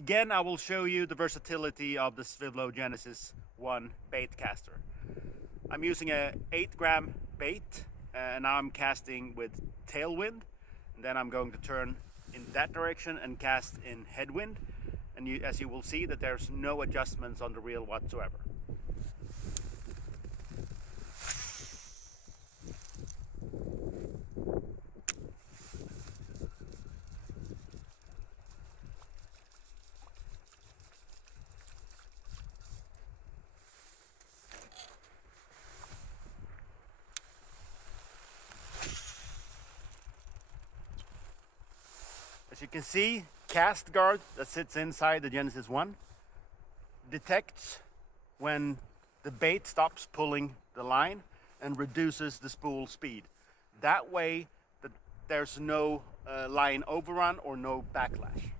Again, I will show you the versatility of the Svivlo Genesis ONE bait caster. I'm using a 8-gram bait and now I'm casting with tailwind, and then I'm going to turn in that direction and cast in headwind, and as you will see that there's no adjustments on the reel whatsoever. As you can see, CastGuard that sits inside the Genesis ONE detects when the bait stops pulling the line and reduces the spool speed. That way that there's no line overrun or no backlash.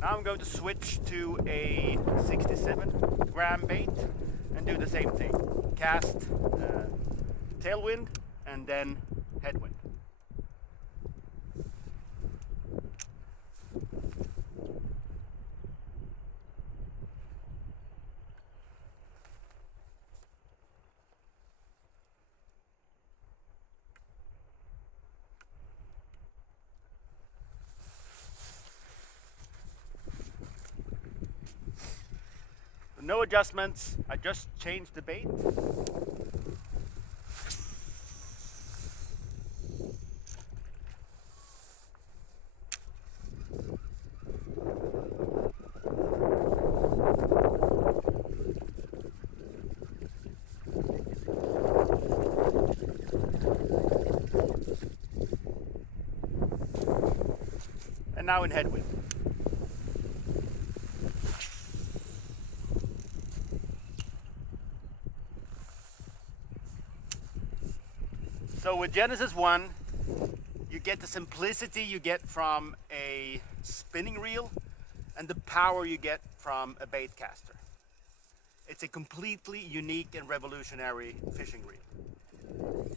Now I'm going to switch to a 67-gram bait and do the same thing. Cast tailwind and then headwind. No adjustments, I just changed the bait. And now in headwind. So with Genesis ONE, you get the simplicity you get from a spinning reel and the power you get from a bait caster. It's a completely unique and revolutionary fishing reel.